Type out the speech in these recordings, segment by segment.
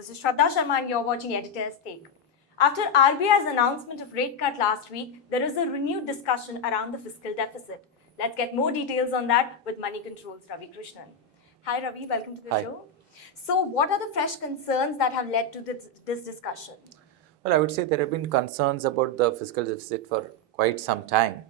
This is Shraddha Sharma and you're watching Editor's Take. After RBI's announcement of rate cut last week, there is a renewed discussion around the fiscal deficit. Let's get more details on that with Moneycontrol's Ravi Krishnan. Hi Ravi, welcome to the show. So what are the fresh concerns that have led to this discussion? Well, I would say there have been concerns about the fiscal deficit for quite some time.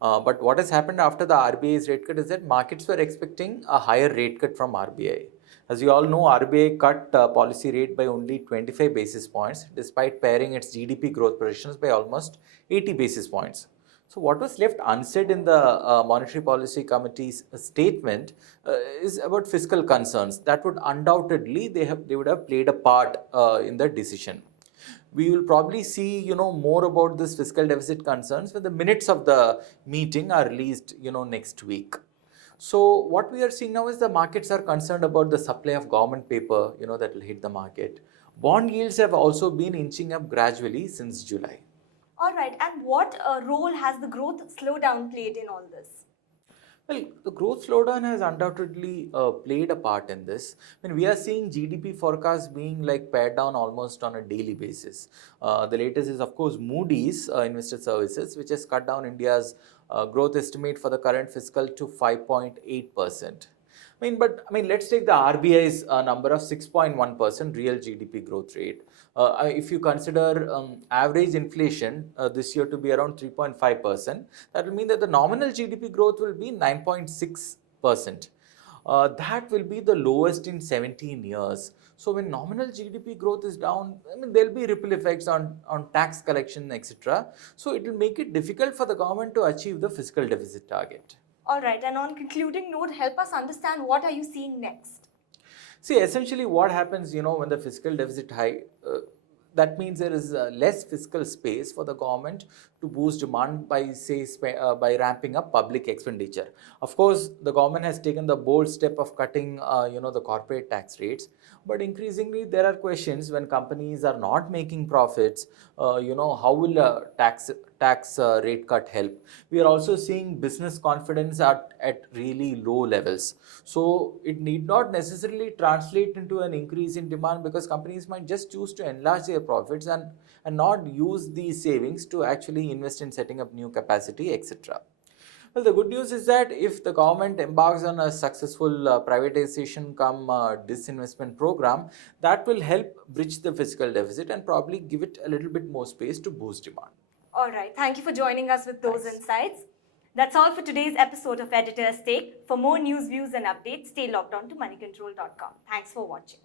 But what has happened after the RBI's rate cut is that markets were expecting a higher rate cut from RBI. As you all know, RBI cut policy rate by only 25 basis points, despite paring its GDP growth projections by almost 80 basis points. So what was left unsaid in the Monetary Policy Committee's statement is about fiscal concerns that would undoubtedly they would have played a part in the decision. We will probably see, more about this fiscal deficit concerns when the minutes of the meeting are released, next week. So what we are seeing now is the markets are concerned about the supply of government paper, that will hit the market. Bond yields have also been inching up gradually since July. All right, and what role has the growth slowdown played in all this? Well, the growth slowdown has undoubtedly played a part in this. We are seeing GDP forecasts being pared down almost on a daily basis. The latest is, of course, Moody's Investor Services, which has cut down India's growth estimate for the current fiscal to 5.8%. Let's take the RBI's number of 6.1% real GDP growth rate. If you consider average inflation this year to be around 3.5%, that will mean that the nominal GDP growth will be 9.6%. That will be the lowest in 17 years. So when nominal GDP growth is down, there will be ripple effects on tax collection, etc. So it will make it difficult for the government to achieve the fiscal deficit target. All right, and on concluding note, help us understand what are you seeing next? See, essentially what happens, when the fiscal deficit high, that means there is less fiscal space for the government to boost demand by, by ramping up public expenditure. Of course, the government has taken the bold step of cutting, the corporate tax rates. But increasingly, there are questions when companies are not making profits, how will a tax rate cut help? We are also seeing business confidence at really low levels. So it need not necessarily translate into an increase in demand because companies might just choose to enlarge their profits and not use these savings to actually invest in setting up new capacity, etc. Well, the good news is that if the government embarks on a successful privatization come disinvestment program, that will help bridge the fiscal deficit and probably give it a little bit more space to boost demand. All right. Thank you for joining us with those insights. That's all for today's episode of Editor's Take. For more news, views and updates, stay logged on to moneycontrol.com. Thanks for watching.